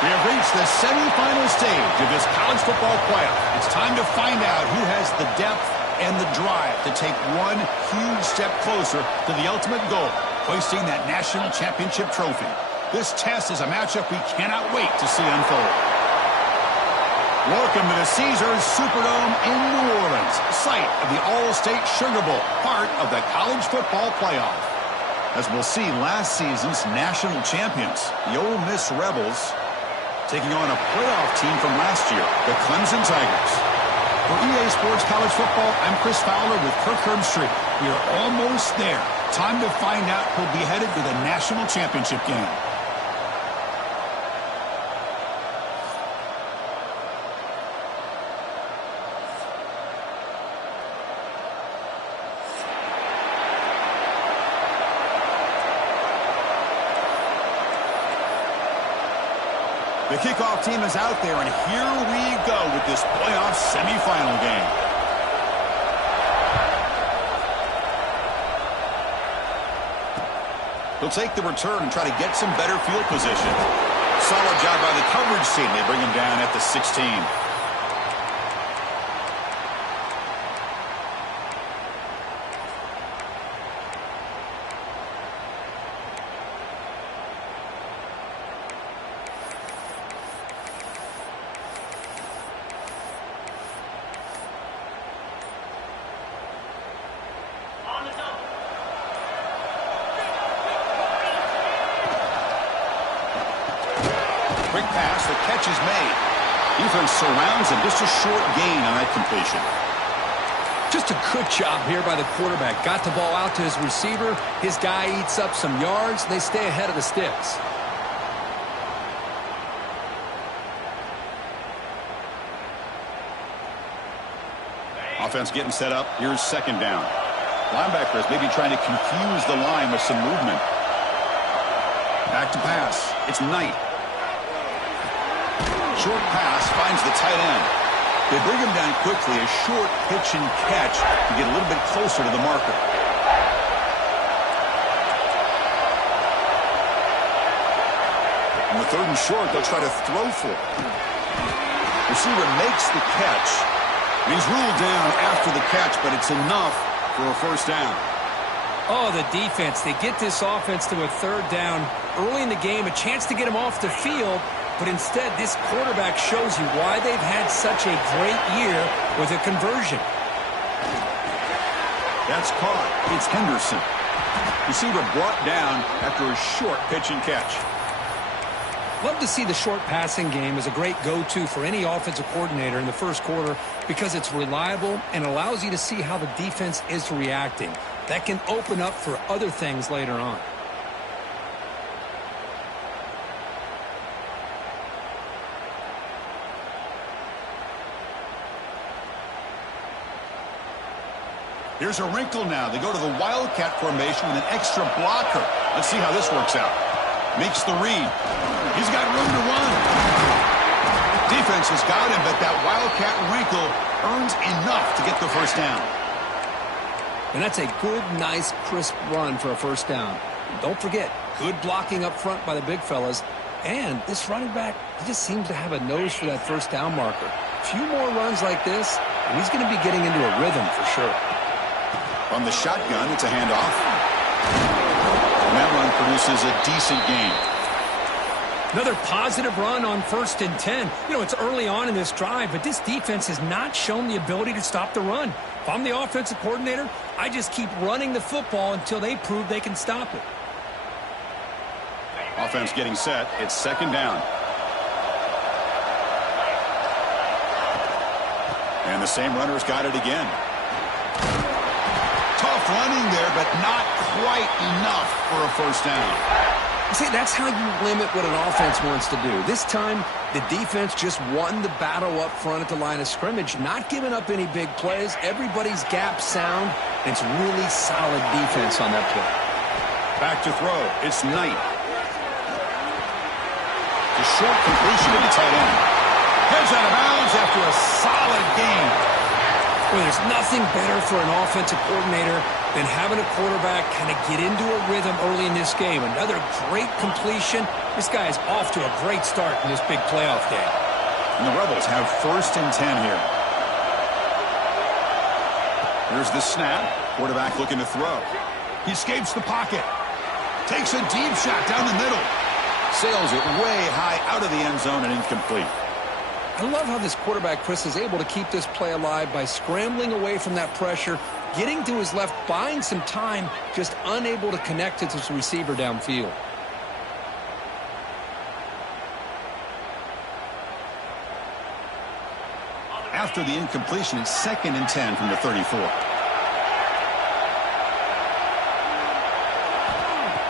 We have reached the semifinal stage of this college football playoff. It's time to find out who has the depth and the drive to take one huge step closer to the ultimate goal, hoisting that national championship trophy. This test is a matchup we cannot wait to see unfold. Welcome to the Caesars Superdome in New Orleans, site of the All-State Sugar Bowl, part of the college football playoff. As we'll see, last season's national champions, the Ole Miss Rebels, taking on a playoff team from last year, the Clemson Tigers. For EA Sports College Football, I'm Chris Fowler with Kirk Herbstreit. We are almost there. Time to find out who'll be headed to the national championship game. The kickoff team is out there, and here we go with this playoff semifinal game. He'll take the return and try to get some better field position. Solid job by the coverage team. They bring him down at the 16. Quick pass, the catch is made. Defense surrounds him, just a short gain on that completion. Just a good job here by the quarterback. Got the ball out to his receiver. His guy eats up some yards. They stay ahead of the sticks. Offense getting set up. Here's second down. Linebackers maybe trying to confuse the line with some movement. Back to pass. It's Knight. Short pass finds the tight end. They bring him down quickly, a short pitch and catch to get a little bit closer to the marker. On the third and short, they'll try to throw for it. Receiver makes the catch. He's ruled down after the catch, but it's enough for a first down. Oh, the defense. They get this offense to a third down early in the game, a chance to get him off the field. But instead, this quarterback shows you why they've had such a great year with a conversion. That's caught. It's Henderson. Receiver brought down after a short pitch and catch. Love to see the short passing game as a great go-to for any offensive coordinator in the first quarter because it's reliable and allows you to see how the defense is reacting. That can open up for other things later on. Here's a wrinkle now. They go to the Wildcat formation with an extra blocker. Let's see how this works out. Makes the read. He's got room to run. Defense has got him, but that Wildcat wrinkle earns enough to get the first down. And that's a good, nice, crisp run for a first down. Don't forget, good blocking up front by the big fellas. And this running back, he just seems to have a nose for that first down marker. A few more runs like this, and he's going to be getting into a rhythm for sure. On the shotgun, it's a handoff. And that run produces a decent gain. Another positive run on 1st and 10. You know, it's early on in this drive, but this defense has not shown the ability to stop the run. If I'm the offensive coordinator, I just keep running the football until they prove they can stop it. Offense getting set. It's second down. And the same runner's got it again. Tough running there, but not quite enough for a first down. See, that's how you limit what an offense wants to do. This time, the defense just won the battle up front at the line of scrimmage, not giving up any big plays. Everybody's gap sound. It's really solid defense on that play. Back to throw. It's Knight. The short completion to the tight end. Heads out of bounds after a solid gain. Well, there's nothing better for an offensive coordinator than having a quarterback kind of get into a rhythm early in this game. Another great completion. This guy is off to a great start in this big playoff game. And the Rebels have 1st and 10 here. Here's the snap. Quarterback looking to throw. He escapes the pocket. Takes a deep shot down the middle. Sails it way high out of the end zone and incomplete. I love how this quarterback, Chris, is able to keep this play alive by scrambling away from that pressure, getting to his left, buying some time, just unable to connect it to his receiver downfield. After the incompletion, it's 2nd and 10 from the 34.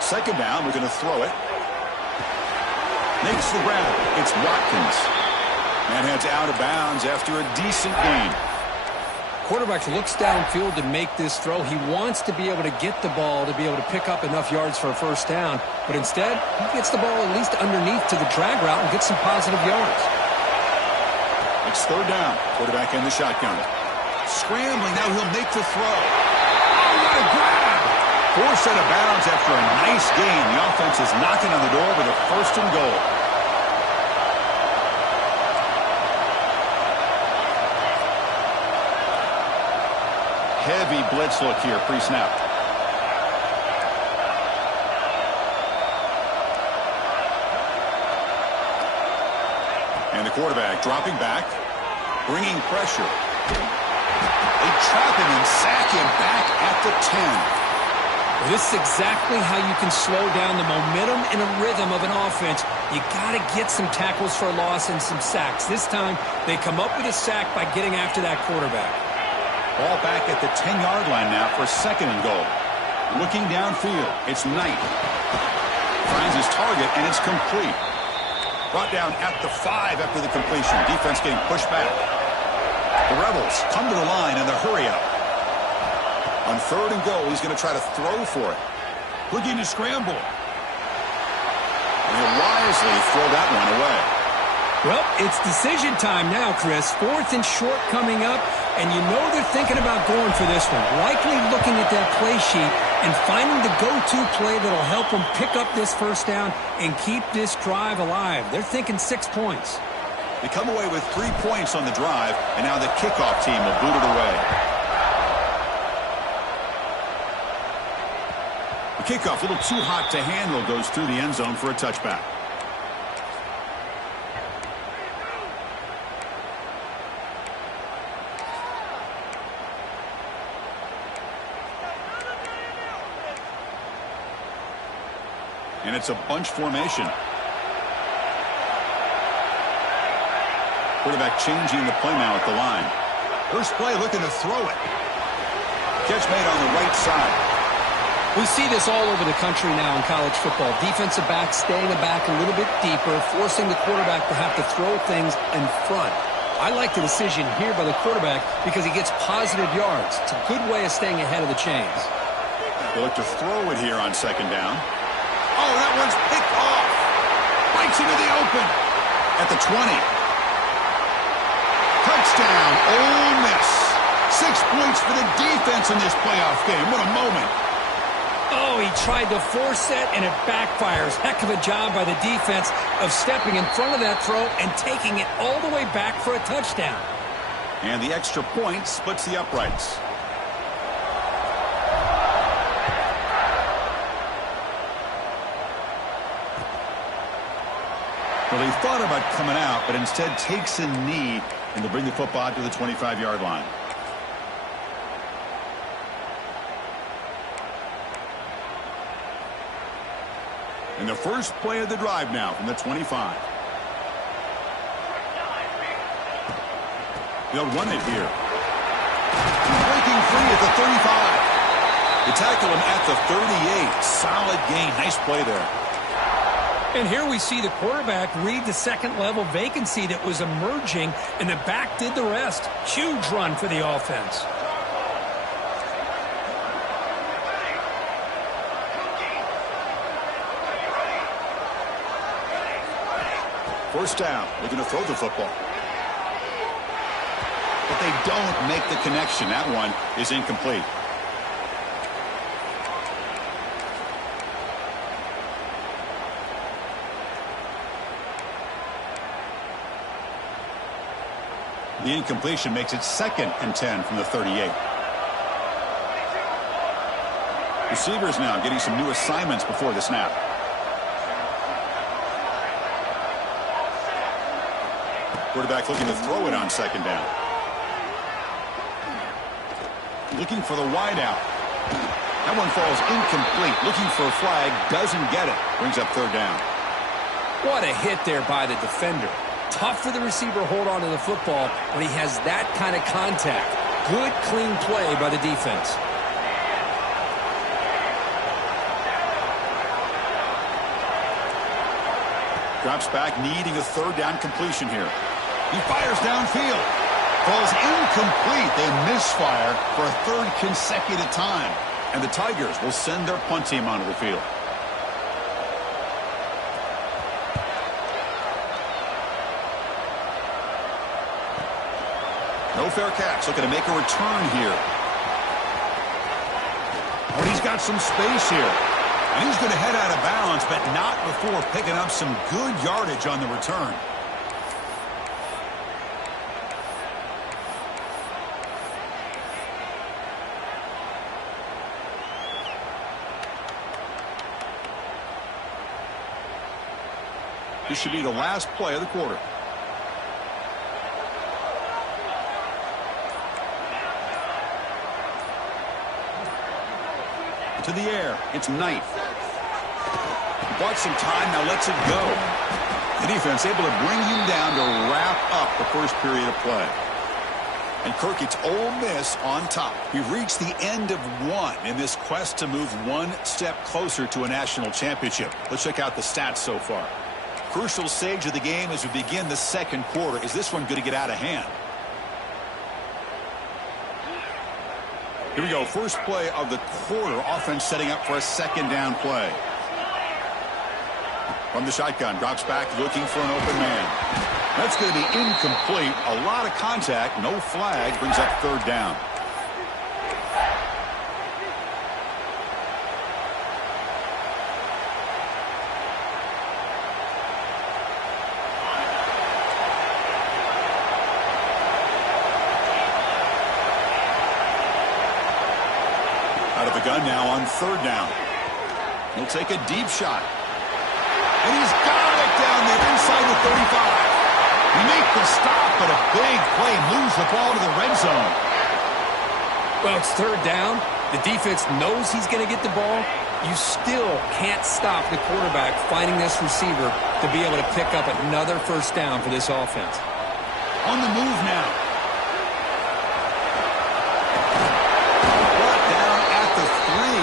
2nd down, we're going to throw it. Makes the grab. It's Watkins. And heads out of bounds after a decent gain. Quarterback looks downfield to make this throw. He wants to be able to get the ball to be able to pick up enough yards for a 1st down. But instead, he gets the ball at least underneath to the drag route and gets some positive yards. It's 3rd down. Quarterback in the shotgun. Scrambling. Now he'll make the throw. Oh, what a grab! Forced out of bounds after a nice gain. The offense is knocking on the door with a 1st and goal. Heavy blitz look here pre-snap. And the quarterback dropping back, bringing pressure. They trap him and sack him back at the 10. Well, this is exactly how you can slow down the momentum and a rhythm of an offense. You got to get some tackles for a loss and some sacks. This time, they come up with a sack by getting after that quarterback. Ball back at the 10-yard line now for 2nd and goal. Looking downfield, it's Knight. Finds his target, and it's complete. Brought down at the 5 after the completion. Defense getting pushed back. The Rebels come to the line in the hurry-up. On 3rd and goal, he's going to try to throw for it. Looking to scramble. And he'll wisely throw that one away. Well, it's decision time now, Chris. 4th and short coming up, and you know they're thinking about going for this one. Likely looking at that play sheet and finding the go-to play that'll help them pick up this 1st down and keep this drive alive. They're thinking 6 points. They come away with 3 points on the drive, and now the kickoff team will boot it away. The kickoff, a little too hot to handle, goes through the end zone for a touchback. And it's a bunch formation. Quarterback changing the play now at the line. First play looking to throw it. Catch made on the right side. We see this all over the country now in college football. Defensive backs staying back a little bit deeper, forcing the quarterback to have to throw things in front. I like the decision here by the quarterback because he gets positive yards. It's a good way of staying ahead of the chains. They look to throw it here on 2nd down. Oh, that one's picked off. Breaks into the open. At the 20. Touchdown, Ole Miss. 6 points for the defense in this playoff game. What a moment. Oh, he tried to force it, and it backfires. Heck of a job by the defense of stepping in front of that throw and taking it all the way back for a touchdown. And the extra point splits the uprights. Well, he thought about coming out, but instead takes a knee, and they'll bring the football to the 25-yard line. And the first play of the drive now from the 25. They'll run it here. Breaking free at the 35. They tackle him at the 38. Solid gain. Nice play there. And here we see the quarterback read the 2nd level vacancy that was emerging, and the back did the rest. Huge run for the offense. First down. Looking to throw the football. The they don't make the connection. That one is incomplete. The incompletion makes it 2nd and 10 from the 38. Receivers now getting some new assignments before the snap. Quarterback looking to throw it on 2nd down. Looking for the wide out. That one falls incomplete. Looking for a flag. Doesn't get it. Brings up 3rd down. What a hit there by the defender. Tough for the receiver to hold on to the football when he has that kind of contact. Good, clean play by the defense. Drops back, needing a 3rd down completion here. He fires downfield. Falls incomplete. They misfire for a 3rd consecutive time. And the Tigers will send their punt team onto the field. No fair catch. Looking to make a return here. Oh, he's got some space here. And he's going to head out of bounds, but not before picking up some good yardage on the return. This should be the last play of the quarter. To the air. It's Knight. Bought some time, now lets it go. The defense able to bring him down to wrap up the first period of play. And Kirk, it's Ole Miss on top. We've reached the end of one in this quest to move one step closer to a national championship. Let's check out the stats so far. Crucial stage of the game as we begin the 2nd quarter. Is this one going to get out of hand? Here we go. First play of the quarter. Offense setting up for a 2nd down play. From the shotgun. Drops back looking for an open man. That's going to be incomplete. A lot of contact. No flag. Brings up 3rd down. Out of the gun now on 3rd down. He'll take a deep shot. And he's got it down there inside the 35. He makes the stop, but a big play moves the ball to the red zone. Well, it's 3rd down. The defense knows he's going to get the ball. You still can't stop the quarterback finding this receiver to be able to pick up another 1st down for this offense. On the move now.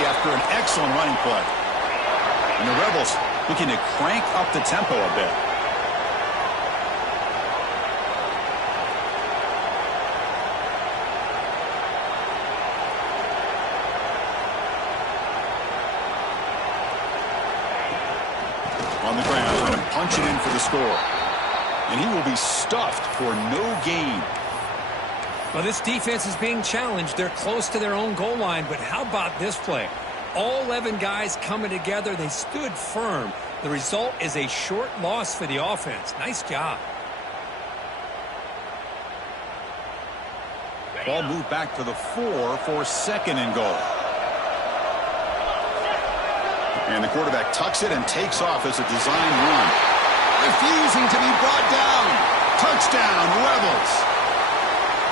After an excellent running play. And the Rebels looking to crank up the tempo a bit. On the ground, trying to punch it in for the score. And he will be stuffed for no gain. Well, this defense is being challenged. They're close to their own goal line, but how about this play? All 11 guys coming together. They stood firm. The result is a short loss for the offense. Nice job. Ball moved back to the 4 for 2nd and goal. And the quarterback tucks it and takes off as a design run. Refusing to be brought down. Touchdown, Rebels.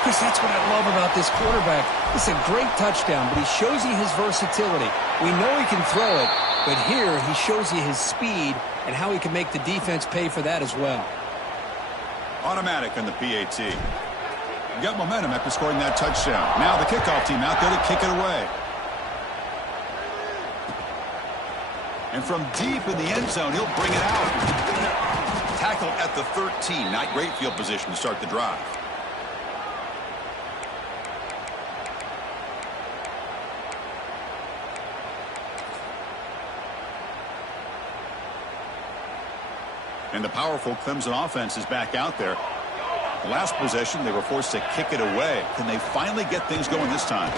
Chris, that's what I love about this quarterback. It's a great touchdown, but he shows you his versatility. We know he can throw it, but here he shows you his speed and how he can make the defense pay for that as well. Automatic on the PAT. You got momentum after scoring that touchdown. Now the kickoff team out there to kick it away. And from deep in the end zone, he'll bring it out. Tackle at the 13. Not great field position to start the drive. And the powerful Clemson offense is back out there. Last possession, they were forced to kick it away. Can they finally get things going this time?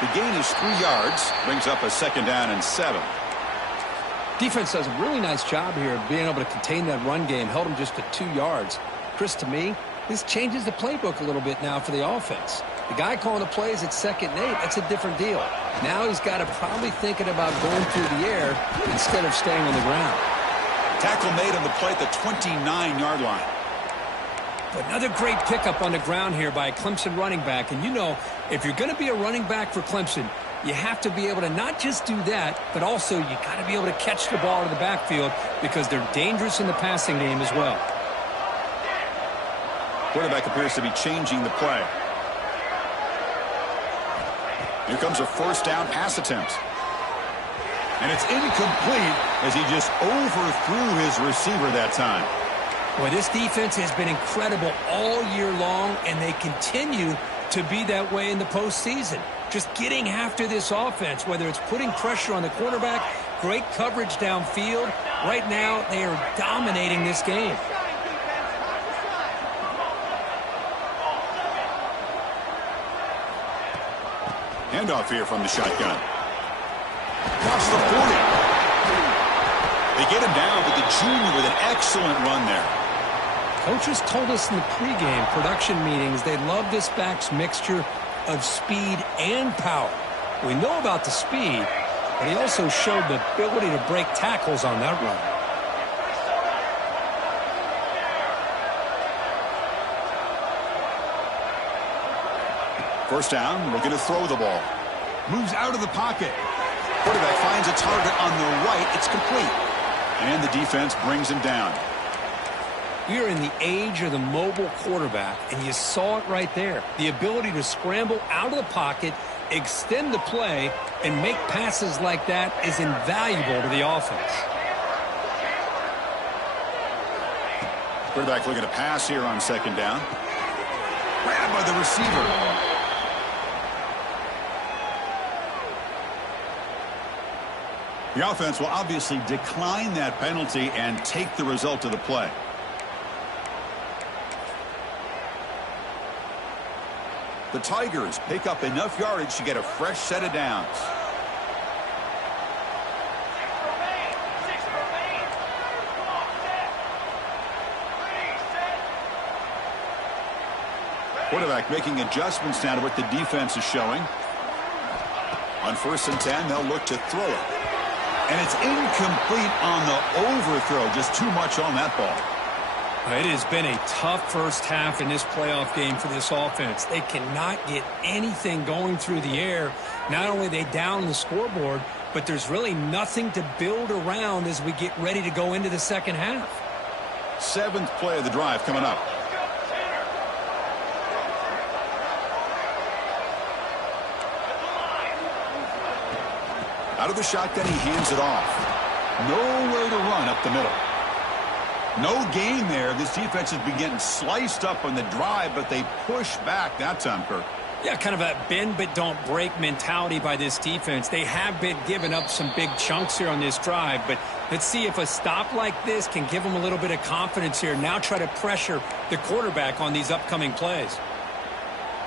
The gain is 3 yards, brings up a 2nd down and 7. Defense does a really nice job here of being able to contain that run game, held them just to 2 yards. Chris, to me, this changes the playbook a little bit now for the offense. The guy calling the plays at 2nd and 8, that's a different deal. Now he's got to probably thinking about going through the air instead of staying on the ground. Tackle made on the play at the 29-yard line. Another great pickup on the ground here by a Clemson running back. And you know, if you're going to be a running back for Clemson, you have to be able to not just do that, but also you got to be able to catch the ball in the backfield because they're dangerous in the passing game as well. Quarterback appears to be changing the play. Here comes a 1st down pass attempt. And it's incomplete as he just overthrew his receiver that time. Boy, this defense has been incredible all year long, and they continue to be that way in the postseason. Just getting after this offense, whether it's putting pressure on the quarterback, great coverage downfield. Right now, they are dominating this game. Handoff here from the shotgun. Across the 40. They get him down, but the junior with an excellent run there. Coaches told us in the pregame production meetings they love this back's mixture of speed and power. We know about the speed, but he also showed the ability to break tackles on that run. 1st down, looking to throw the ball. Moves out of the pocket. Quarterback finds a target on the right. It's complete. And the defense brings him down. We are in the age of the mobile quarterback, and you saw it right there. The ability to scramble out of the pocket, extend the play, and make passes like that is invaluable to the offense. Quarterback looking to pass here on 2nd down. Grabbed by the receiver. The offense will obviously decline that penalty and take the result of the play. The Tigers pick up enough yardage to get a fresh set of downs. Quarterback making adjustments now to what the defense is showing. On 1st and 10, they'll look to throw it. And it's incomplete on the overthrow. Just too much on that ball. It has been a tough first half in this playoff game for this offense. They cannot get anything going through the air. Not only are they down the scoreboard, but there's really nothing to build around as we get ready to go into the 2nd half. 7th play of the drive coming up. Out of the shotgun, he hands it off. Nowhere to run up the middle. No gain there. This defense has been getting sliced up on the drive, but they push back that time, Kirk. Yeah, kind of a bend but don't break mentality by this defense. They have been giving up some big chunks here on this drive, but let's see if a stop like this can give them a little bit of confidence here. Now try to pressure the quarterback on these upcoming plays.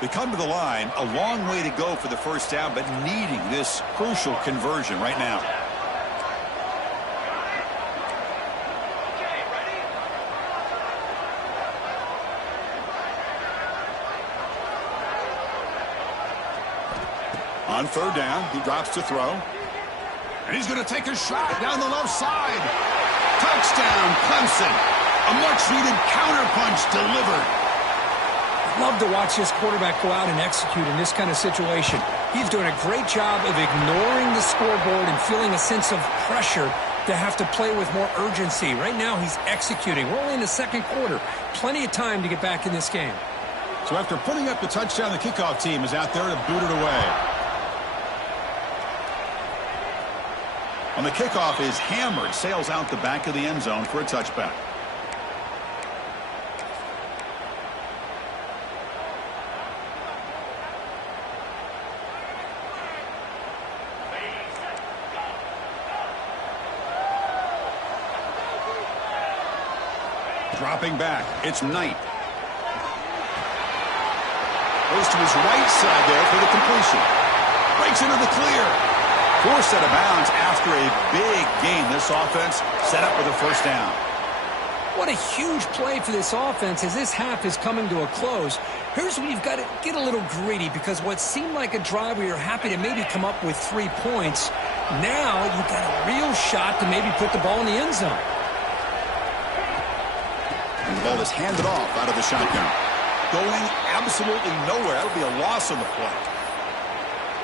They come to the line, a long way to go for the 1st down, but needing this crucial conversion right now. On 3rd down, he drops to throw. And he's going to take a shot down the left side. Touchdown, Clemson. A much-needed counterpunch delivered. Love to watch this quarterback go out and execute in this kind of situation. He's doing a great job of ignoring the scoreboard and feeling a sense of pressure to have to play with more urgency. Right now, he's executing. We're only in the 2nd quarter. Plenty of time to get back in this game. So after putting up the touchdown, the kickoff team is out there to boot it away. On the kickoff is hammered, sails out the back of the end zone for a touchback. Dropping back, it's Knight. Goes to his right side there for the completion. Breaks into the clear. Forced out of bounds after a big gain. This offense set up with a first down. What a huge play for this offense as this half is coming to a close. Here's where you've got to get a little greedy, because what seemed like a drive where you're happy to maybe come up with 3 points, now you've got a real shot to maybe put the ball in the end zone. And the ball is handed off out of the shotgun. Going absolutely nowhere. That'll be a loss on the play.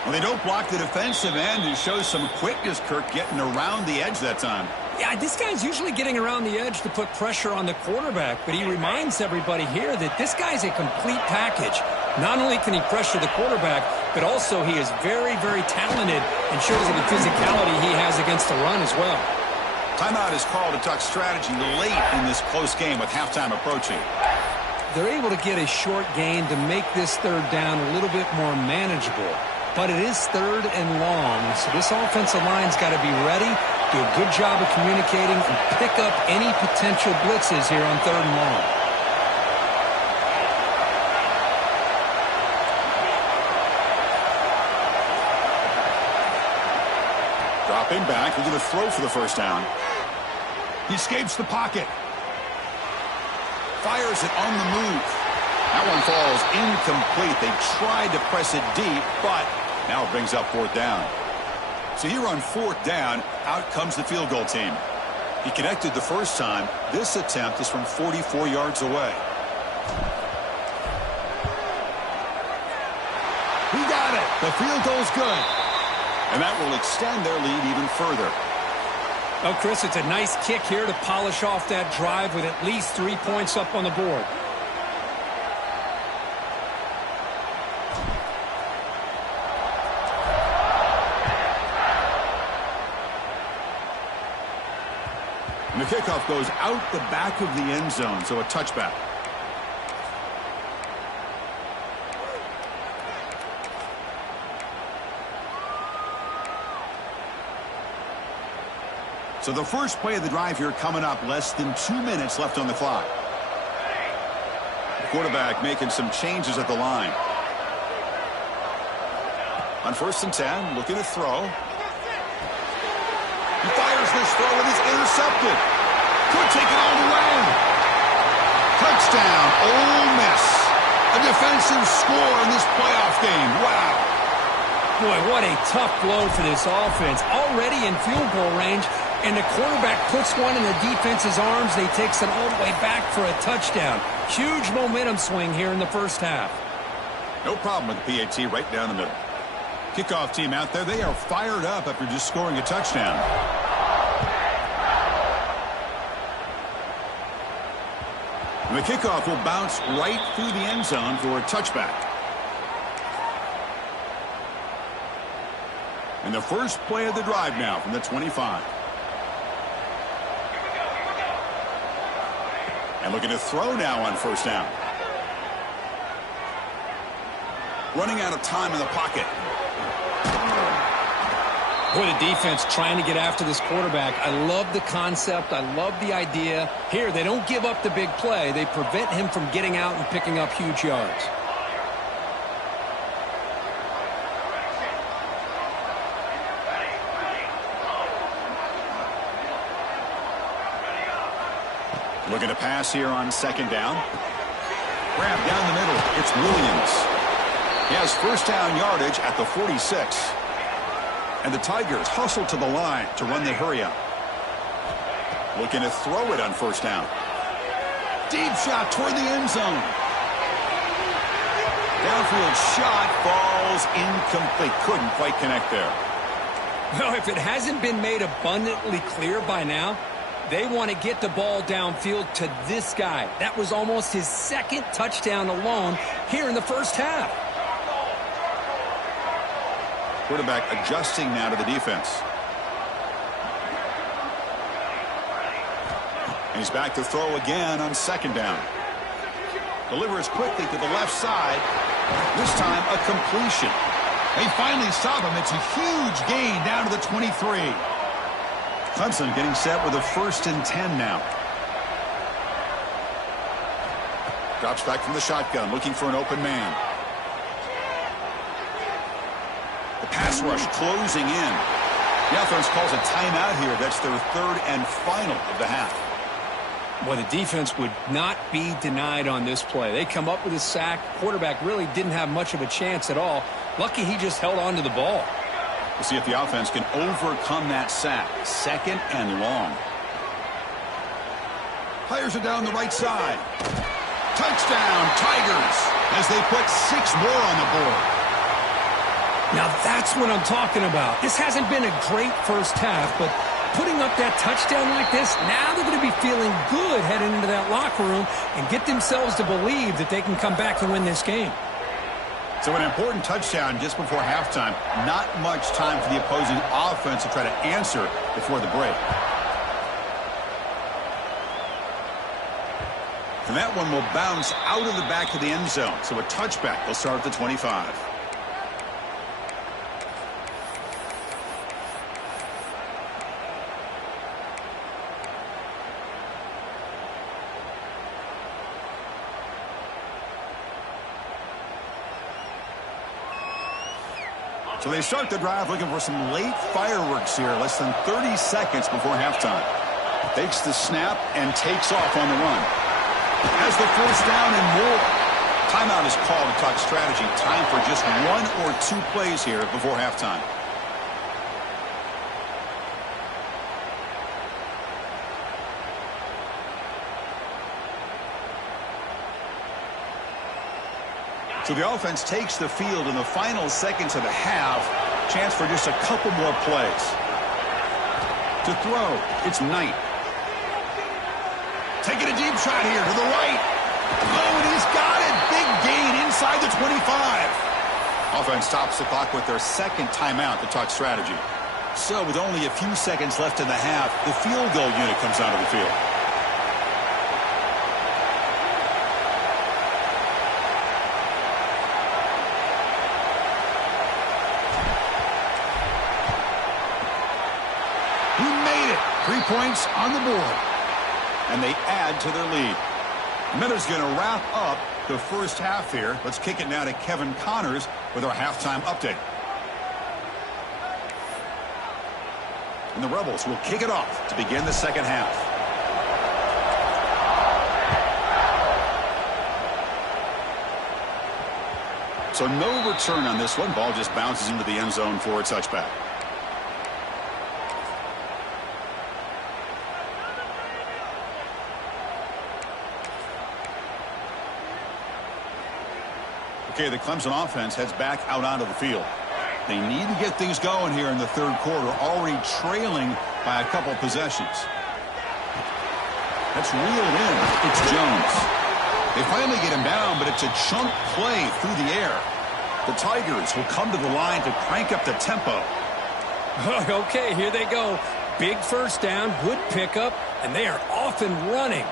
Well, they don't block the defensive end and show some quickness, Kirk, getting around the edge that time. Yeah, this guy's usually getting around the edge to put pressure on the quarterback, but he reminds everybody here that this guy's a complete package. Not only can he pressure the quarterback, but also he is very, very talented and shows the physicality he has against the run as well. Timeout is called to talk strategy late in this close game with halftime approaching. They're able to get a short gain to make this third down a little bit more manageable. But it is third and long, so this offensive line's got to be ready, do a good job of communicating, and pick up any potential blitzes here on third and long. Dropping back, we're going to throw for the first down. He escapes the pocket. Fires it on the move. That one falls incomplete. They tried to press it deep, but now it brings up fourth down. So here on fourth down, out comes the field goal team. He connected the first time. This attempt is from 44 yards away. He got it. The field goal's good. And that will extend their lead even further. Oh, Chris, it's a nice kick here to polish off that drive with at least 3 points up on the board. And the kickoff goes out the back of the end zone, so a touchback. So the first play of the drive here coming up, less than 2 minutes left on the clock. The quarterback making some changes at the line. On first and 10, looking to throw. He fires this throw and it's intercepted. Could take it all the way. Touchdown, Ole Miss. A defensive score in this playoff game. Wow. Boy, what a tough blow for this offense. Already in field goal range, and the quarterback puts one in the defense's arms. They takes it all the way back for a touchdown. Huge momentum swing here in the first half. No problem with the PAT right down the middle. Kickoff team out there, they are fired up after just scoring a touchdown. And the kickoff will bounce right through the end zone for a touchback. And the first play of the drive now from the 25. And looking to throw now on first down. Running out of time in the pocket. Boy, the defense trying to get after this quarterback. I love the concept. I love the idea. Here, they don't give up the big play. They prevent him from getting out and picking up huge yards. Looking to pass here on second down. Grab down the middle. It's Williams. He has first down yardage at the 46. And the Tigers hustle to the line to run the hurry up. Looking to throw it on first down. Deep shot toward the end zone. Downfield shot falls incomplete. Couldn't quite connect there. Well, if it hasn't been made abundantly clear by now, they want to get the ball downfield to this guy. That was almost his second touchdown alone here in the first half. Quarterback adjusting now to the defense. And he's back to throw again on second down. Delivers quickly to the left side. This time a completion. They finally stop him. It's a huge gain down to the 23. Clemson getting set with a first and 10 now. Drops back from the shotgun, looking for an open man. The pass rush closing in. The offense calls a timeout here. That's their third and final of the half. Well, the defense would not be denied on this play. They come up with a sack. Quarterback really didn't have much of a chance at all. Lucky he just held on to the ball. We'll see if the offense can overcome that sack. Second and long. Fires it down the right side. Touchdown, Tigers, as they put 6 more on the board. Now that's what I'm talking about. This hasn't been a great first half, but putting up that touchdown like this, now they're going to be feeling good heading into that locker room and get themselves to believe that they can come back and win this game. So an important touchdown just before halftime. Not much time for the opposing offense to try to answer before the break. And that one will bounce out of the back of the end zone. So a touchback will start at the 25. So they start the drive looking for some late fireworks here, less than 30 seconds before halftime. Takes the snap and takes off on the run. Has the first down and more. Timeout is called to talk strategy. Time for just 1 or 2 plays here before halftime. So the offense takes the field in the final seconds of the half. Chance for just a couple more plays. To throw, it's Knight. Taking a deep shot here to the right. Oh, and he's got it. Big gain inside the 25. Offense stops the clock with their second timeout to talk strategy. So with only a few seconds left in the half, the field goal unit comes onto the field. He made it. 3 points on the board. And they add to their lead. Miller's going to wrap up the first half here. Let's kick it now to Kevin Connors with our halftime update. And the Rebels will kick it off to begin the second half. So no return on this one. Ball just bounces into the end zone for a touchback. Okay, the Clemson offense heads back out onto the field. They need to get things going here in the third quarter, already trailing by a couple possessions. That's reeled in. It's Jones. They finally get him down, but it's a chunk play through the air. The Tigers will come to the line to crank up the tempo. Okay, here they go. Big first down, good pickup, and they are off and running.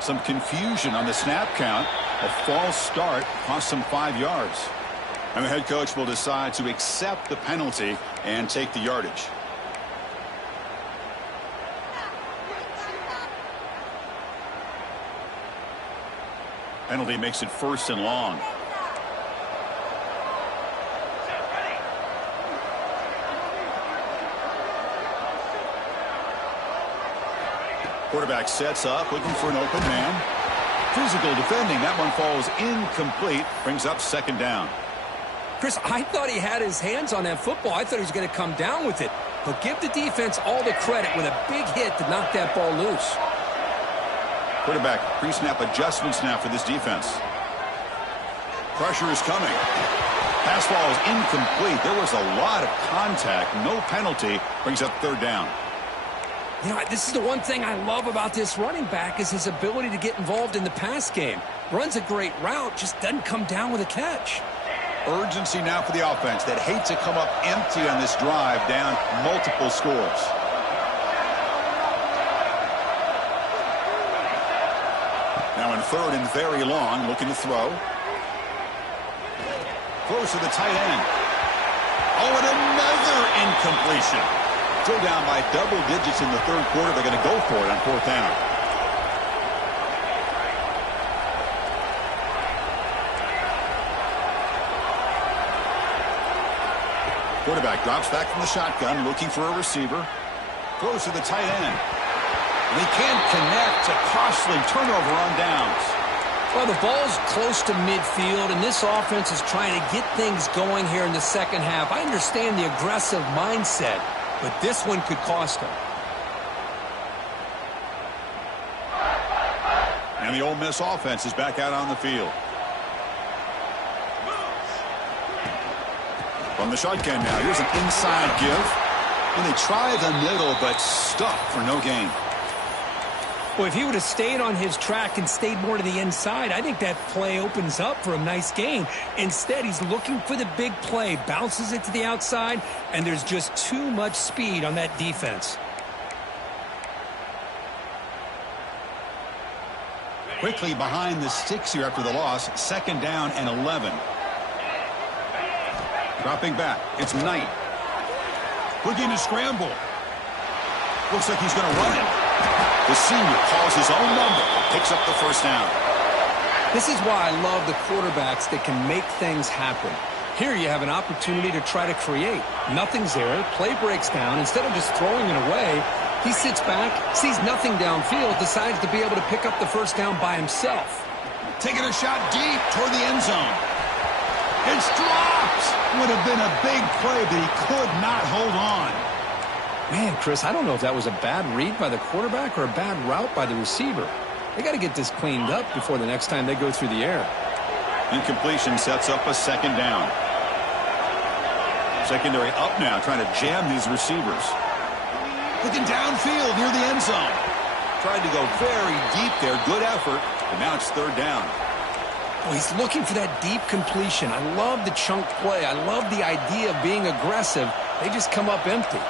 Some confusion on the snap count. A false start cost them 5 yards. And the head coach will decide to accept the penalty and take the yardage. Penalty makes it first and long. Quarterback sets up, looking for an open man. Physical defending. That one falls incomplete. Brings up second down. Chris, I thought he had his hands on that football. I thought he was going to come down with it. But give the defense all the credit with a big hit to knock that ball loose. Quarterback pre-snap adjustments now for this defense. Pressure is coming. Pass ball is incomplete. There was a lot of contact. No penalty. Brings up third down. You know, this is the one thing I love about this running back is his ability to get involved in the pass game. Runs a great route, just doesn't come down with a catch. Urgency now for the offense that hates to come up empty on this drive, down multiple scores. Now in third and very long, looking to throw. Close to the tight end. Oh, and another incompletion. Still down by double digits in the third quarter. They're going to go for it on fourth down. Quarterback drops back from the shotgun, looking for a receiver. Throws to the tight end. And he can't connect. A costly turnover on downs. Well, the ball's close to midfield, and this offense is trying to get things going here in the second half. I understand the aggressive mindset, but this one could cost them. And the Ole Miss offense is back out on the field. From the shotgun now, here's an inside give. And they try the middle, but stuck for no gain. Well, if he would have stayed on his track and stayed more to the inside, I think that play opens up for a nice gain. Instead, he's looking for the big play, bounces it to the outside, and there's just too much speed on that defense. Quickly behind the sticks here after the loss. 2nd down and 11. Dropping back. It's Knight. Looking to scramble. Looks like he's going to run it. The senior calls his own number and picks up the first down. This is why I love the quarterbacks that can make things happen. Here you have an opportunity to try to create. Nothing's there. Play breaks down. Instead of just throwing it away, he sits back, sees nothing downfield, decides to be able to pick up the first down by himself. Taking a shot deep toward the end zone. It's dropped. Would have been a big play, but he could not hold on. Man, Chris, I don't know if that was a bad read by the quarterback or a bad route by the receiver. They got to get this cleaned up before the next time they go through the air. Incompletion sets up a 2nd down. Secondary up now, trying to jam these receivers. Looking downfield near the end zone. Tried to go very deep there. Good effort. And now it's 3rd down. Well, he's looking for that deep completion. I love the chunk play. I love the idea of being aggressive. They just come up empty.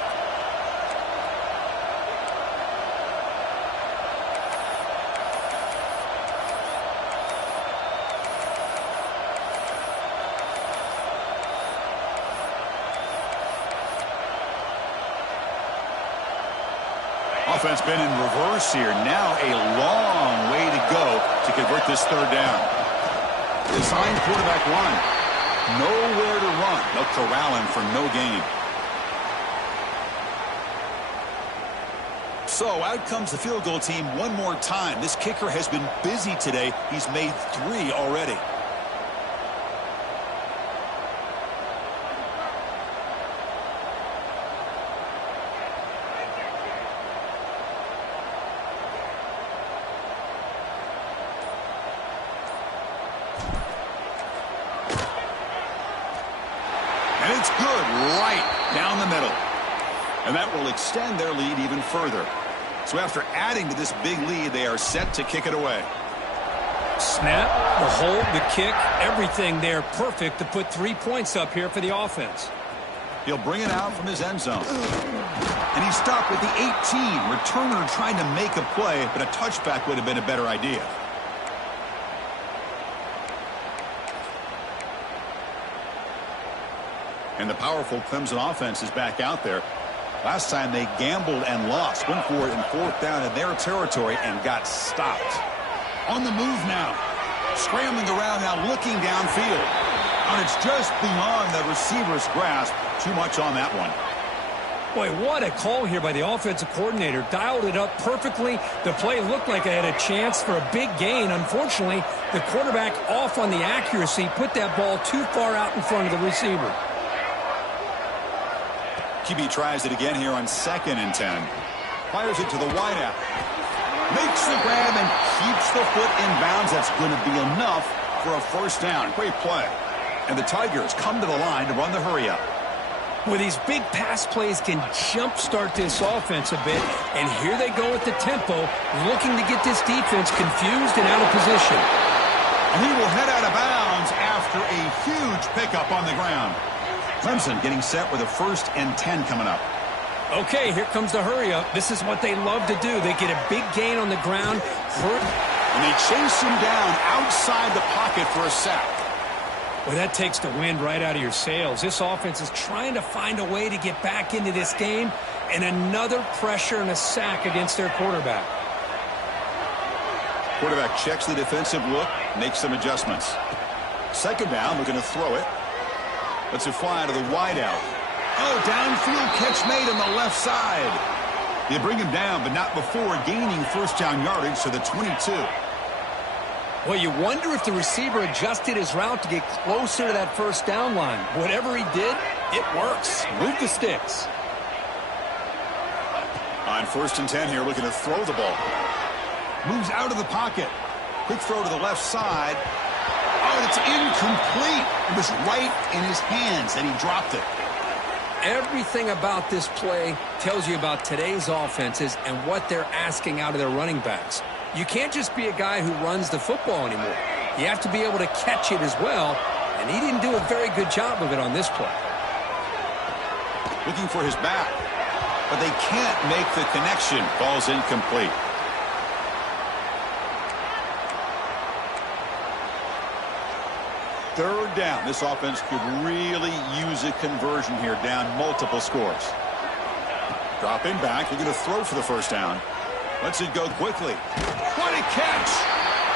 Offense been in reverse here. Now a long way to go to convert this 3rd down. Designed quarterback run. Nowhere to run. They'll corral him for no gain. So out comes the field goal team one more time. This kicker has been busy today. He's made 3 already. And it's good right down the middle. And that will extend their lead even further. So after adding to this big lead, they are set to kick it away. Snap, the hold, the kick, everything there perfect to put 3 points up here for the offense. He'll bring it out from his end zone. And he stopped at the 18. Returner trying to make a play, but a touchback would have been a better idea. And the powerful Clemson offense is back out there. Last time they gambled and lost. Went for it in 4th down in their territory and got stopped. On the move now. Scrambling around now, looking downfield. And it's just beyond the receiver's grasp. Too much on that one. Boy, what a call here by the offensive coordinator. Dialed it up perfectly. The play looked like it had a chance for a big gain. Unfortunately, the quarterback off on the accuracy, put that ball too far out in front of the receiver. QB tries it again here on 2nd and 10. Fires it to the wideout. Makes the grab and keeps the foot in bounds. That's going to be enough for a first down. Great play. And the Tigers come to the line to run the hurry-up. Well, these big pass plays can jumpstart this offense a bit. And here they go at the tempo, looking to get this defense confused and out of position. And he will head out of bounds after a huge pickup on the ground. Clemson getting set with a 1st and 10 coming up. Okay, here comes the hurry-up. This is what they love to do. They get a big gain on the ground. And they chase him down outside the pocket for a sack. Well, that takes the wind right out of your sails. This offense is trying to find a way to get back into this game. And another pressure and a sack against their quarterback. Quarterback checks the defensive look, makes some adjustments. 2nd down, looking to throw it. Lets it fly to the wideout. Oh, downfield catch made on the left side. They bring him down, but not before gaining first down yardage to the 22. Well, you wonder if the receiver adjusted his route to get closer to that first down line. Whatever he did, it works. Move the sticks. On 1st and 10 here, looking to throw the ball. Moves out of the pocket. Quick throw to the left side. Oh, it's incomplete. It was right in his hands, and he dropped it. Everything about this play tells you about today's offenses and what they're asking out of their running backs. You can't just be a guy who runs the football anymore. You have to be able to catch it as well, and he didn't do a very good job of it on this play. Looking for his back, but they can't make the connection. Ball's incomplete. Third down. This offense could really use a conversion here, down multiple scores. Dropping back, looking to throw for the first down. Lets it go quickly. What a catch!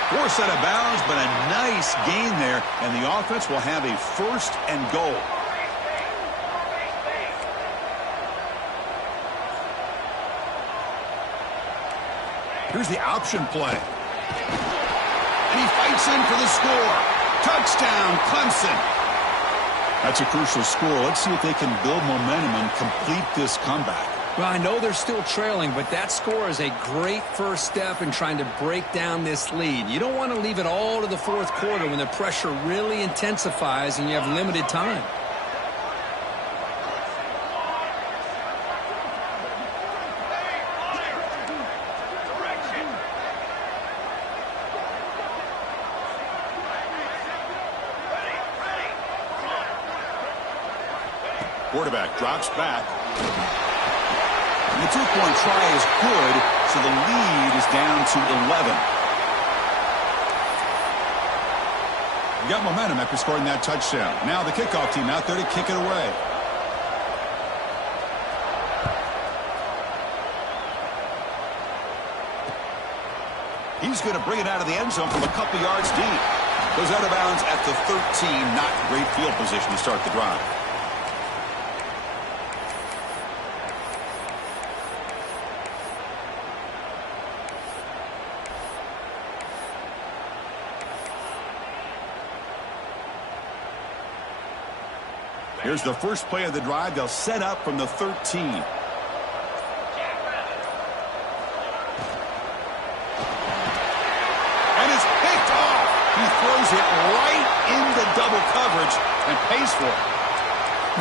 Forced out of bounds, but a nice gain there, and the offense will have a 1st and goal. Here's the option play. And he fights in for the score. Touchdown, Clemson. That's a crucial score. Let's see if they can build momentum and complete this comeback. Well, I know they're still trailing, but that score is a great first step in trying to break down this lead. You don't want to leave it all to the 4th quarter when the pressure really intensifies and you have limited time. Quarterback drops back. And the 2-point try is good, so the lead is down to 11. You got momentum after scoring that touchdown. Now the kickoff team out there to kick it away. He's going to bring it out of the end zone from a couple yards deep. Goes out of bounds at the 13. Not great field position to start the drive. Here's the first play of the drive. They'll set up from the 13. And it's picked off. He throws it right into double coverage and pays for it.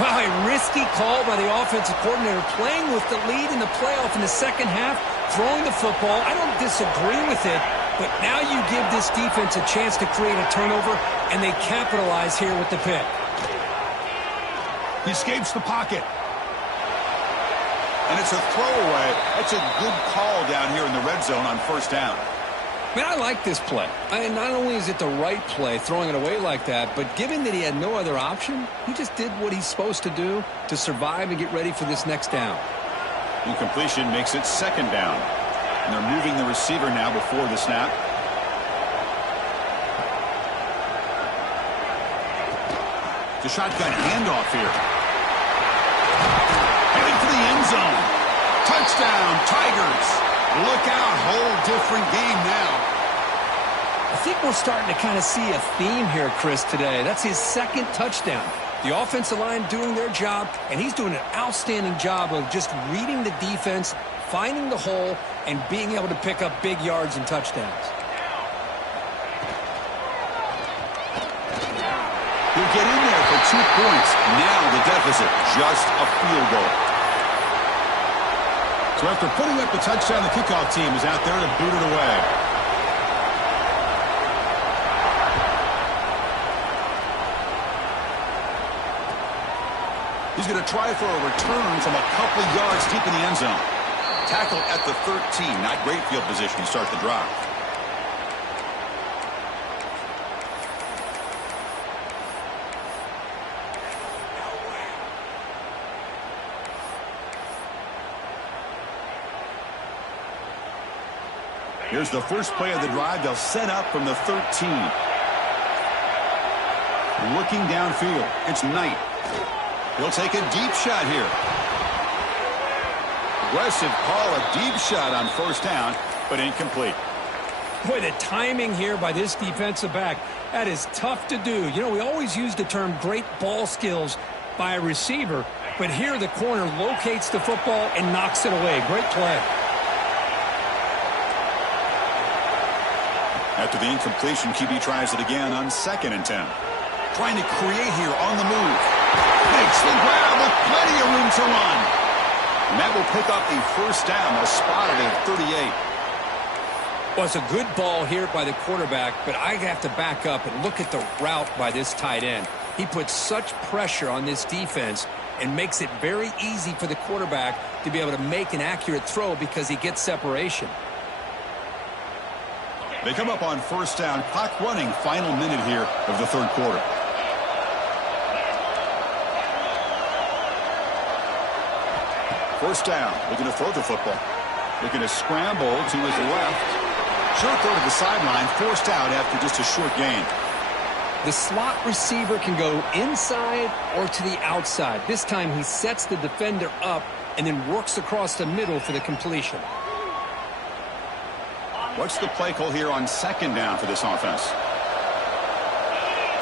Wow, a risky call by the offensive coordinator, playing with the lead in the playoff in the second half, throwing the football. I don't disagree with it, but now you give this defense a chance to create a turnover, and they capitalize here with the pick. He escapes the pocket. And it's a throwaway. That's a good call down here in the red zone on first down. Man, I like this play. Not only is it the right play, throwing it away like that, but given that he had no other option, he just did what he's supposed to do to survive and get ready for this next down. Incompletion makes it second down. And they're moving the receiver now before the snap. The shotgun handoff here. Headed for the end zone. Touchdown, Tigers. Look out, whole different game now. I think we're starting to kind of see a theme here, Chris, today. That's his 2nd touchdown. The offensive line doing their job, and he's doing an outstanding job of just reading the defense, finding the hole, and being able to pick up big yards and touchdowns. He'll get in there for 2 points. Now the deficit, just a field goal. So after putting up the touchdown, the kickoff team is out there to boot it away. He's going to try for a return from a couple yards deep in the end zone. Tackle at the 13. Not great field position to start the drive. Here's the first play of the drive. They'll set up from the 13. Looking downfield. It's Knight. He'll take a deep shot here. Aggressive call, a deep shot on first down, but incomplete. Boy, the timing here by this defensive back, that is tough to do. You know, we always use the term great ball skills by a receiver, but here the corner locates the football and knocks it away. Great play. After the incompletion, QB tries it again on 2nd and 10. Trying to create here on the move. Makes the grab with plenty of room to run. And that will pick up a first down, a spot at 38. Well, it's a good ball here by the quarterback, but I have to back up and look at the route by this tight end. He puts such pressure on this defense and makes it very easy for the quarterback to be able to make an accurate throw because he gets separation. They come up on first down, clock running, final minute here of the third quarter. First down, looking to throw the football. Looking to scramble to his left. Short throw to the sideline, forced out after just a short gain. The slot receiver can go inside or to the outside. This time he sets the defender up and then works across the middle for the completion. What's the play call here on 2nd down for this offense?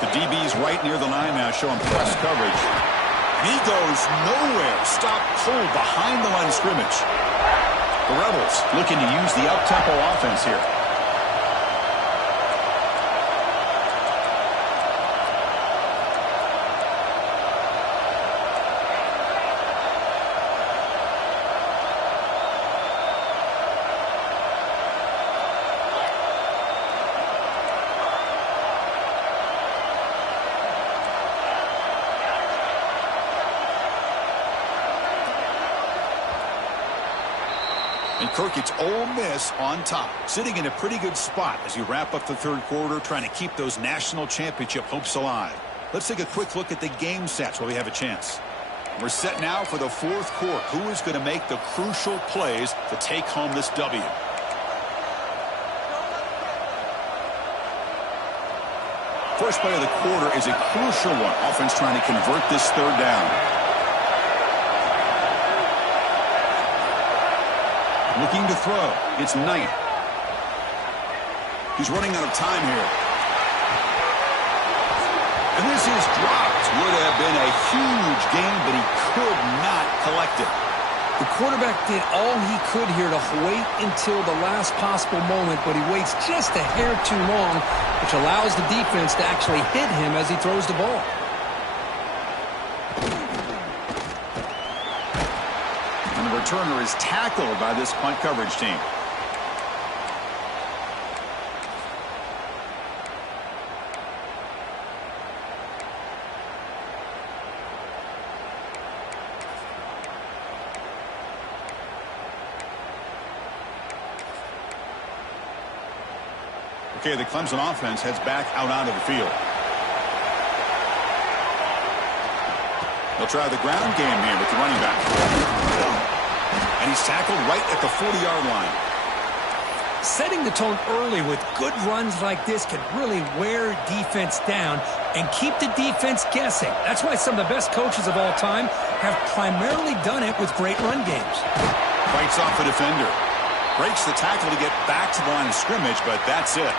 The DB's right near the line now, showing press coverage. And he goes nowhere. Stopped cold behind the line of scrimmage. The Rebels looking to use the up-tempo offense here. And Kirk, it's Ole Miss on top, sitting in a pretty good spot as you wrap up the third quarter, trying to keep those national championship hopes alive. Let's take a quick look at the game stats while we have a chance. We're set now for the fourth quarter. Who is going to make the crucial plays to take home this W? First play of the quarter is a crucial one. Offense trying to convert this third down. Looking to throw. It's Knight. He's running out of time here. And this is dropped. Would have been a huge gain, but he could not collect it. The quarterback did all he could here to wait until the last possible moment, but he waits just a hair too long, which allows the defense to actually hit him as he throws the ball. Returner is tackled by this punt coverage team. Okay, the Clemson offense heads back out onto the field. They'll try the ground game here with the running back. And he's tackled right at the 40-yard line. Setting the tone early with good runs like this can really wear defense down and keep the defense guessing. That's why some of the best coaches of all time have primarily done it with great run games. Fights off a defender. Breaks the tackle to get back to the line of scrimmage, but that's it.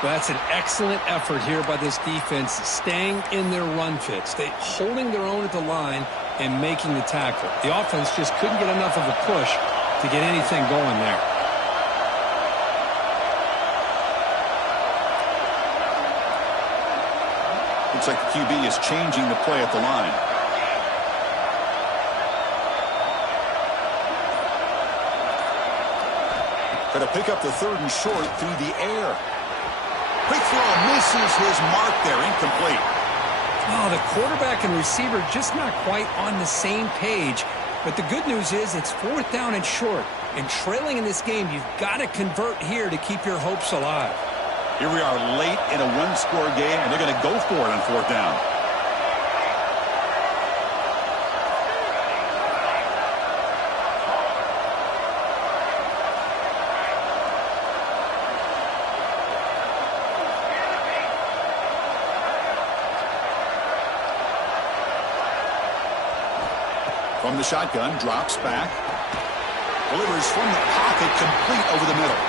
Well, that's an excellent effort here by this defense, staying in their run fits. They holding their own at the line and making the tackle. The offense just couldn't get enough of a push to get anything going there. Looks like the QB is changing the play at the line. Got to pick up the 3rd and short through the air. Quick throw, misses his mark there, incomplete. Oh, the quarterback and receiver just not quite on the same page. But the good news is it's 4th down and short. And trailing in this game, you've got to convert here to keep your hopes alive. Here we are late in a one-score game, and they're going to go for it on 4th down. From the shotgun, drops back. Delivers from the pocket, complete over the middle.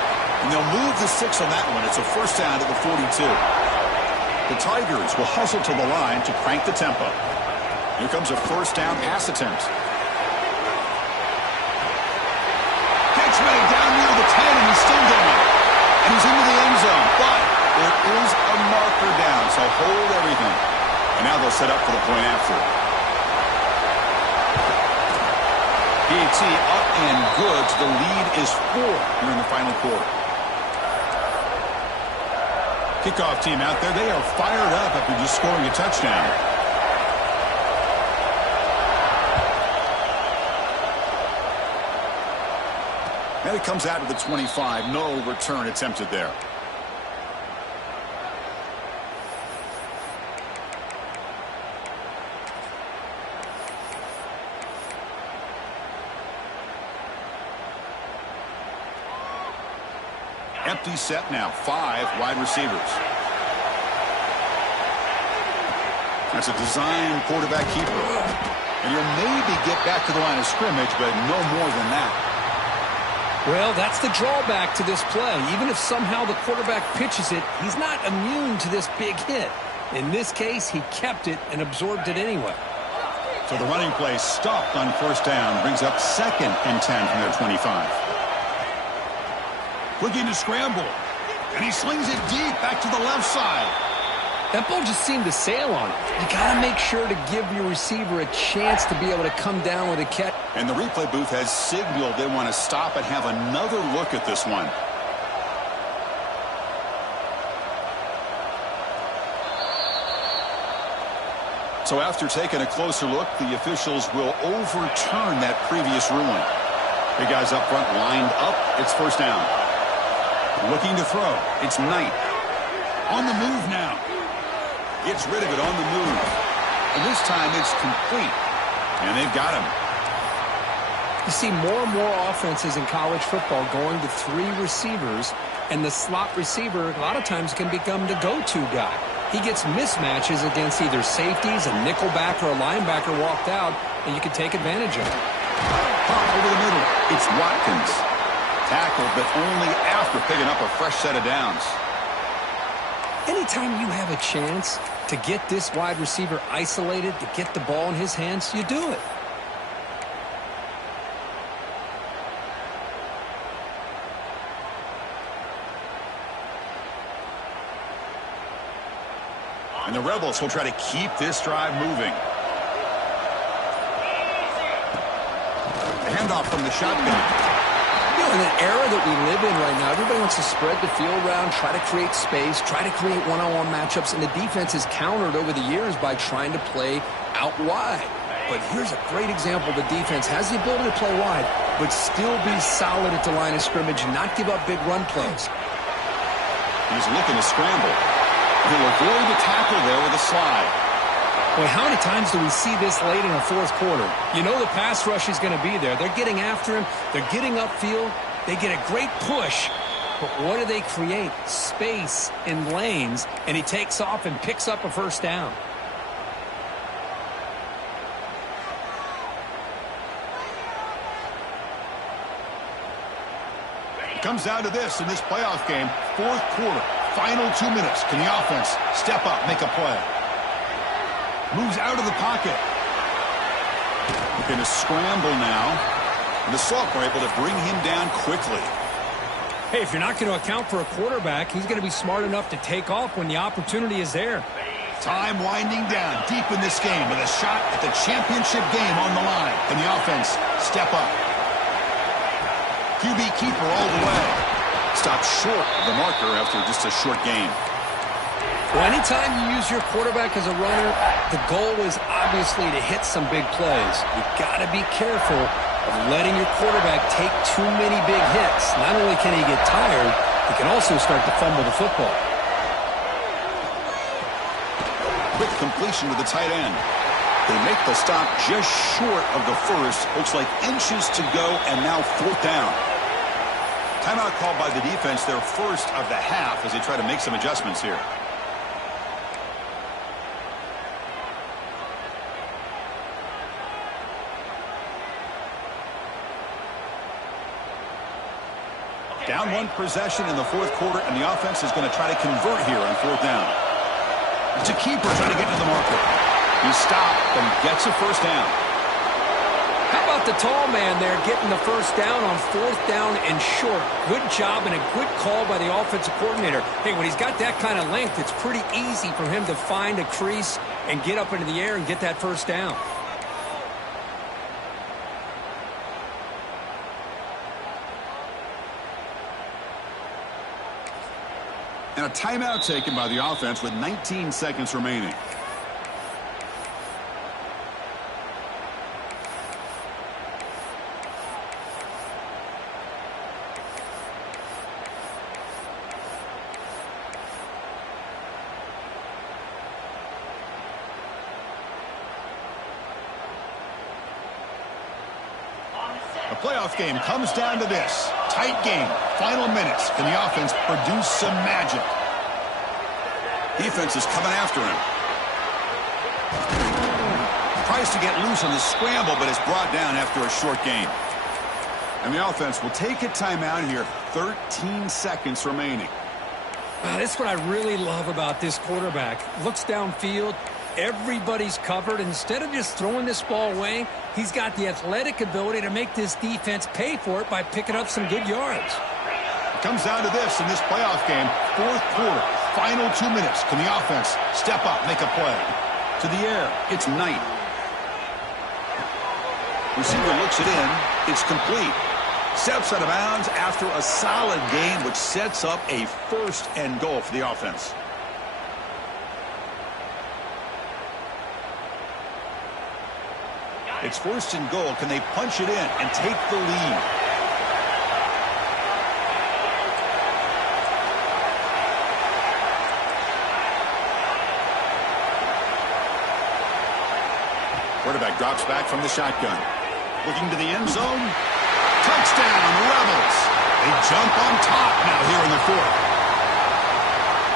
And they'll move the 6 on that one. It's a first down at the 42. The Tigers will hustle to the line to crank the tempo. Here comes a first down pass attempt. Gets ready down near the 10, and he's still going. And he's into the end zone. But there is a marker down, so hold everything. And now they'll set up for the point after. PAT up and good. The lead is 4 here in the final quarter. Kickoff team out there. They are fired up after just scoring a touchdown. And it comes out to the 25. No return attempted there. Empty set now. 5 wide receivers. That's a design quarterback keeper. And you'll maybe get back to the line of scrimmage, but no more than that. Well, that's the drawback to this play. Even if somehow the quarterback pitches it, he's not immune to this big hit. In this case, he kept it and absorbed it anyway. So the running play stopped on first down, brings up 2nd and 10 from their 25. Looking to scramble, and he slings it deep back to the left side. That ball just seemed to sail on it. You got to make sure to give your receiver a chance to be able to come down with a catch. And the replay booth has signaled they want to stop and have another look at this one. So after taking a closer look, the officials will overturn that previous ruling. The guys up front lined up. It's first down. Looking to throw. It's Knight. On the move now. Gets rid of it on the move. And this time it's complete. And they've got him. You see more and more offenses in college football going to 3 receivers, and the slot receiver a lot of times can become the go-to guy. He gets mismatches against either safeties, a nickelback, or a linebacker walked out, and you can take advantage of it. Pop over the middle. It's Watkins. Tackled, but only after picking up a fresh set of downs. Anytime you have a chance to get this wide receiver isolated, to get the ball in his hands, you do it. And the Rebels will try to keep this drive moving. The handoff from the shotgun. You know, in an era that we live in right now, everybody wants to spread the field around, try to create space, try to create one-on-one matchups, and the defense has countered over the years by trying to play out wide. But here's a great example. The defense has the ability to play wide, but still be solid at the line of scrimmage, not give up big run plays. He's looking to scramble. He'll avoid the tackle there with a slide. Boy, how many times do we see this late in a fourth quarter? You know the pass rush is going to be there. They're getting after him. They're getting upfield. They get a great push. But what do they create? Space in lanes, and he takes off and picks up a first down. It comes down to this in this playoff game. Fourth quarter, final 2 minutes. Can the offense step up, make a play? Moves out of the pocket. Going to scramble now. And the Salk are able to bring him down quickly. Hey, if you're not going to account for a quarterback, he's going to be smart enough to take off when the opportunity is there. Time winding down deep in this game with a shot at the championship game on the line. And the offense step up. QB keeper all the way. Stopped short of the marker after just a short game. Well, anytime you use your quarterback as a runner, the goal is obviously to hit some big plays. You've got to be careful of letting your quarterback take too many big hits. Not only can he get tired, he can also start to fumble the football. Quick completion to the tight end. They make the stop just short of the first. Looks like inches to go, and now fourth down. Timeout called by the defense, their first of the half, as they try to make some adjustments here. Down one possession in the fourth quarter, and the offense is going to try to convert here on fourth down. It's a keeper trying to get to the marker. He stopped, but he gets a first down. How about the tall man there getting the first down on fourth down and short? Good job and a good call by the offensive coordinator. Hey, when he's got that kind of length, it's pretty easy for him to find a crease and get up into the air and get that first down. And a timeout taken by the offense with 19 seconds remaining. The playoff game comes down to this. Tight game. Final minutes. Can the offense produce some magic? Defense is coming after him. Tries to get loose on the scramble, but is brought down after a short gain. And the offense will take a timeout here. 13 seconds remaining. That's what I really love about this quarterback. Looks downfield. Everybody's covered. Instead of just throwing this ball away, he's got the athletic ability to make this defense pay for it by picking up some good yards. It comes down to this in this playoff game. Fourth quarter, final 2 minutes. Can the offense step up, make a play? To the air, it's Knight. Receiver looks it in. It's complete. Steps out of bounds after a solid gain, which sets up a first and goal for the offense. It's first and goal. Can they punch it in and take the lead? Quarterback drops back from the shotgun. Looking to the end zone. Touchdown, Rebels. They jump on top now here in the fourth.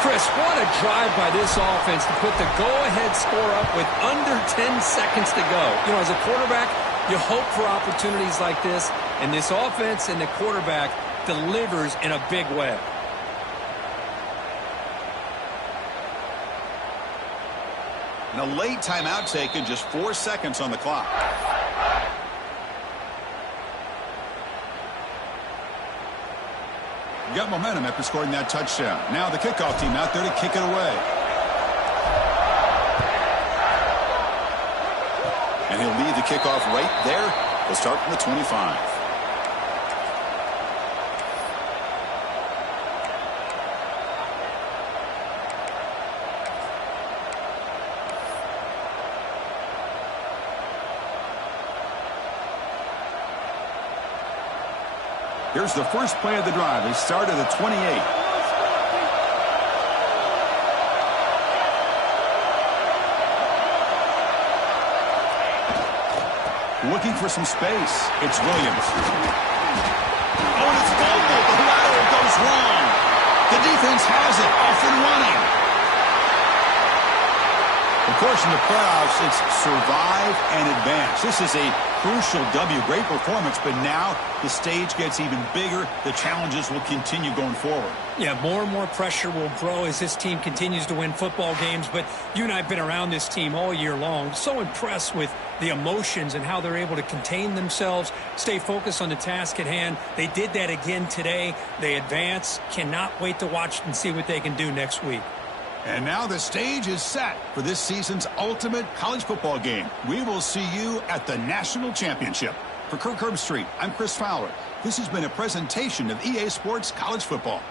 Chris, what a drive by this offense to put the go-ahead score up with under 10 seconds to go. You know, as a quarterback, you hope for opportunities like this, and this offense and the quarterback delivers in a big way. And a late timeout taken, just 4 seconds on the clock. Got momentum after scoring that touchdown. Now the kickoff team out there to kick it away. And he'll lead the kickoff right there. They'll start from the 25. Here's the first play of the drive. They start at the 28. Looking for some space. It's Williams. Oh, and it's fumbled. The lateral goes wrong. The defense has it. Off and running. Of course, in the playoffs, it's survive and advance. This is a crucial W. Great performance, but now the stage gets even bigger. The challenges will continue going forward. Yeah, more and more pressure will grow as this team continues to win football games. But you and I have been around this team all year long. So impressed with the emotions and how they're able to contain themselves, stay focused on the task at hand. They did that again today. They advance. Cannot wait to watch and see what they can do next week. And now the stage is set for this season's ultimate college football game. We will see you at the National Championship. For Kirk Herbstreit, I'm Chris Fowler. This has been a presentation of EA Sports College Football.